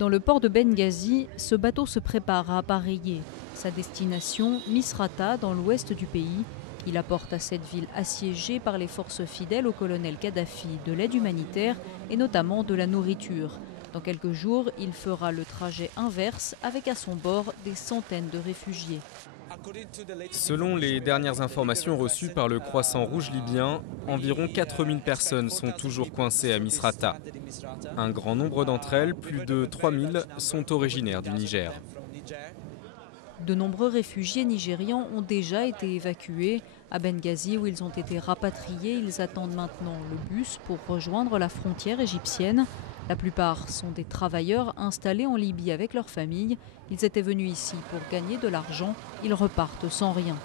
Dans le port de Benghazi, ce bateau se prépare à appareiller. Sa destination, Misrata, dans l'ouest du pays. Il apporte à cette ville assiégée par les forces fidèles au colonel Kadhafi de l'aide humanitaire et notamment de la nourriture. Dans quelques jours, il fera le trajet inverse avec à son bord des centaines de réfugiés. Selon les dernières informations reçues par le Croissant Rouge libyen, environ 4000 personnes sont toujours coincées à Misrata. Un grand nombre d'entre elles, plus de 3000, sont originaires du Niger. De nombreux réfugiés nigérians ont déjà été évacués. À Benghazi, où ils ont été rapatriés, ils attendent maintenant le bus pour rejoindre la frontière égyptienne. La plupart sont des travailleurs installés en Libye avec leurs familles. Ils étaient venus ici pour gagner de l'argent. Ils repartent sans rien.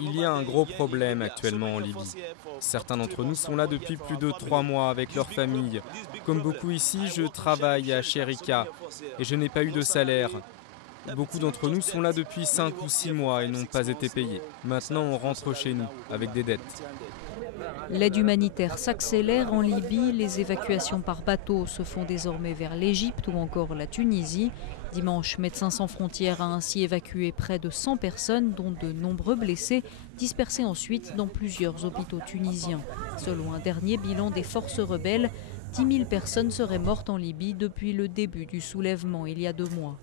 Il y a un gros problème actuellement en Libye. Certains d'entre nous sont là depuis plus de 3 mois avec leurs familles. Comme beaucoup ici, je travaille à Sherika et je n'ai pas eu de salaire. Beaucoup d'entre nous sont là depuis 5 ou 6 mois et n'ont pas été payés. Maintenant, on rentre chez nous avec des dettes. L'aide humanitaire s'accélère en Libye. Les évacuations par bateau se font désormais vers l'Égypte ou encore la Tunisie. Dimanche, Médecins sans frontières a ainsi évacué près de 100 personnes, dont de nombreux blessés, dispersés ensuite dans plusieurs hôpitaux tunisiens. Selon un dernier bilan des forces rebelles, 10 000 personnes seraient mortes en Libye depuis le début du soulèvement il y a 2 mois.